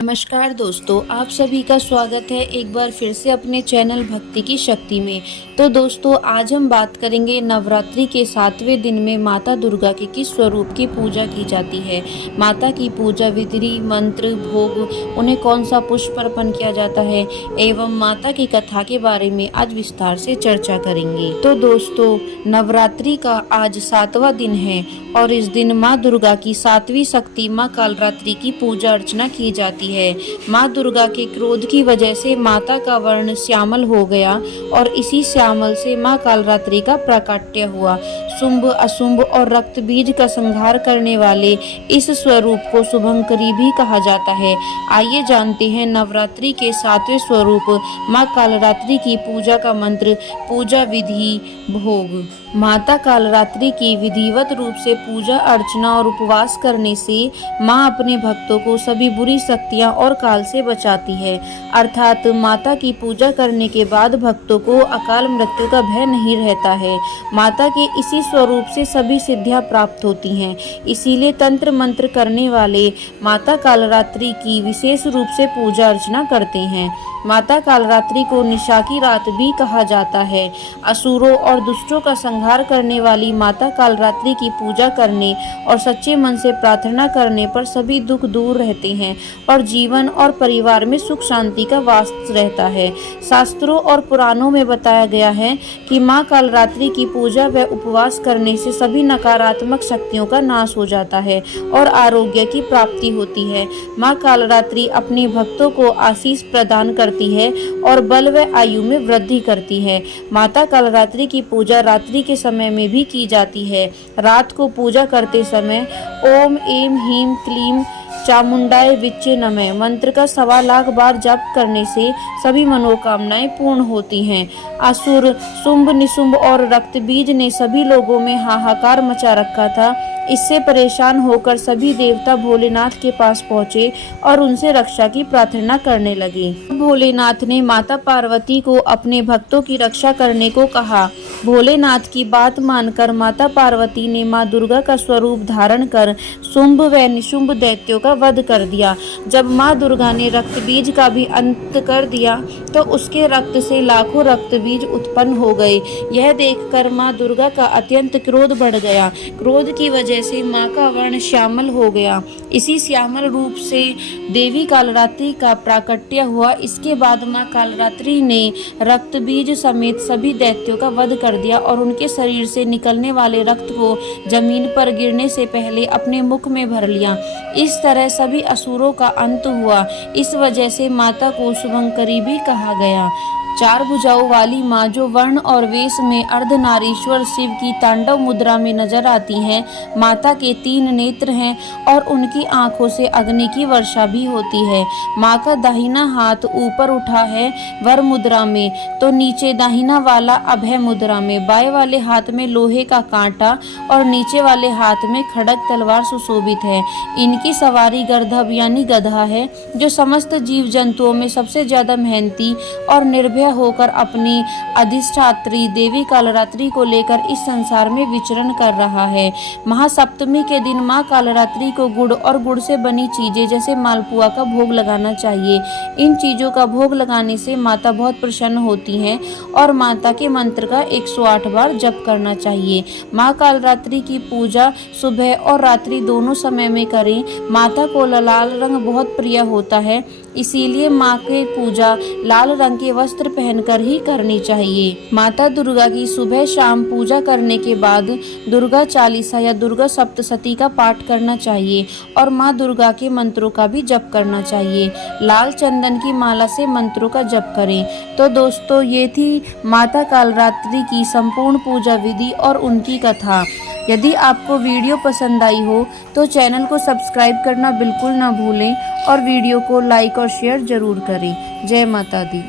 नमस्कार दोस्तों, आप सभी का स्वागत है एक बार फिर से अपने चैनल भक्ति की शक्ति में। तो दोस्तों, आज हम बात करेंगे नवरात्रि के 7वें दिन में माता दुर्गा के किस स्वरूप की पूजा की जाती है। माता की पूजा विधि, मंत्र, भोग, उन्हें कौन सा पुष्प अर्पण किया जाता है एवं माता की कथा के बारे में आज विस्तार से चर्चा करेंगे। तो दोस्तों, नवरात्रि का आज 7वां दिन है और इस दिन माँ दुर्गा की 7वीं शक्ति माँ कालरात्रि की पूजा अर्चना की जाती है। माँ दुर्गा के क्रोध की वजह से माता का वर्ण श्यामल हो गया और इसी श्यामल से माँ कालरात्रि का प्राकट्य हुआ। शुंभ, अशुंभ और रक्त बीज का संहार करने वाले इस स्वरूप को शुभंकरी भी कहा जाता है। आइए जानते हैं नवरात्रि के 7वें स्वरूप माँ कालरात्रि की पूजा का मंत्र, पूजा विधि, भोग। माता कालरात्रि की विधिवत रूप से पूजा अर्चना और उपवास करने से माँ अपने भक्तों को सभी बुरी शक्तियाँ और काल से बचाती है। अर्थात माता की पूजा करने के बाद भक्तों को अकाल मृत्यु का भय नहीं रहता है। माता के इसी स्वरूप से सभी सिद्धियां प्राप्त होती हैं। इसीलिए तंत्र मंत्र करने वाले माता कालरात्रि की विशेष रूप से पूजा अर्चना करते हैं। माता कालरात्रि को निशा की रात भी कहा जाता है। असुरों और दुष्टों का संहार करने वाली माता कालरात्रि की पूजा करने और सच्चे मन से प्रार्थना करने पर सभी दुख दूर रहते हैं और जीवन और परिवार में सुख शांति का वास रहता है। शास्त्रों और पुराणों में बताया गया है कि माँ कालरात्रि की पूजा व उपवास करने से सभी नकारात्मक शक्तियों का नाश हो जाता है और आरोग्य की प्राप्ति होती है। माँ कालरात्रि अपने भक्तों को आशीष प्रदान करती है और बल व आयु में वृद्धि करती है। माता कालरात्रि की पूजा रात्रि के समय में भी की जाती है। रात को पूजा करते समय ओम एम ह्रीम क्लीम चामुंडाय विच्चे नमः मंत्र का 1.25 लाख बार जप करने से सभी मनोकामनाएं पूर्ण होती हैं। असुर, शुंभ, निशुंभ और रक्त बीज ने सभी लोगों में हाहाकार मचा रखा था। इससे परेशान होकर सभी देवता भोलेनाथ के पास पहुंचे और उनसे रक्षा की प्रार्थना करने लगे। भोलेनाथ ने माता पार्वती को अपने भक्तों की रक्षा करने को कहा। भोलेनाथ की बात मानकर माता पार्वती ने मां दुर्गा का स्वरूप धारण कर शुंभ व निशुंभ दैत्यों का वध कर दिया। जब मां दुर्गा ने रक्त बीज का भी अंत कर दिया तो उसके रक्त से लाखों रक्त बीज उत्पन्न हो गए। यह देखकर मां दुर्गा का अत्यंत क्रोध बढ़ गया। क्रोध की वजह से मां का वर्ण श्यामल हो गया। इसी श्यामल रूप से देवी कालरात्रि का प्राकट्य हुआ। इसके बाद मां कालरात्रि ने रक्त बीज समेत सभी दैत्यों का वध कर दिया और उनके शरीर से निकलने वाले रक्त को जमीन पर गिरने से पहले अपने मुख में भर लिया। इस तरह सभी असुरों का अंत हुआ। इस वजह से माता को शुभंकरी भी कहा गया। 4 भुजाओं वाली माँ जो वर्ण और वेश में अर्धनारीश्वर शिव की तांडव मुद्रा में नजर आती हैं। माता के 3 नेत्र हैं और उनकी आंखों से अग्नि की वर्षा भी होती है। माँ का दाहिना हाथ ऊपर उठा है वर मुद्रा में, तो नीचे दाहिना वाला अभय मुद्रा में, बाएं वाले हाथ में लोहे का कांटा और नीचे वाले हाथ में खड़ग तलवार सुशोभित है। इनकी सवारी गर्दभ यानी गधा है, जो समस्त जीव जंतुओं में सबसे ज्यादा मेहनती और निर्भय होकर अपनी अधिष्ठात्री देवी कालरात्रि को लेकर इस संसार में विचरण कर रहा है। महासप्तमी के दिन माँ कालरात्रि को गुड़ और गुड़ से बनी चीजें जैसे मालपुआ का भोग लगाना चाहिए। इन चीजों का भोग लगाने से माता बहुत प्रसन्न होती हैं और माता के मंत्र का 108 बार जप करना चाहिए। माँ कालरात्रि की पूजा सुबह और रात्रि दोनों समय में करें। माता को लाल रंग बहुत प्रिय होता है, इसीलिए माँ की पूजा लाल रंग के वस्त्र पहनकर ही करनी चाहिए। माता दुर्गा की सुबह शाम पूजा करने के बाद दुर्गा चालीसा या दुर्गा सप्तशती का पाठ करना चाहिए और माँ दुर्गा के मंत्रों का भी जप करना चाहिए। लाल चंदन की माला से मंत्रों का जप करें। तो दोस्तों, ये थी माता कालरात्रि की संपूर्ण पूजा विधि और उनकी कथा। यदि आपको वीडियो पसंद आई हो तो चैनल को सब्सक्राइब करना बिल्कुल ना भूलें और वीडियो को लाइक और शेयर जरूर करें। जय माता दी।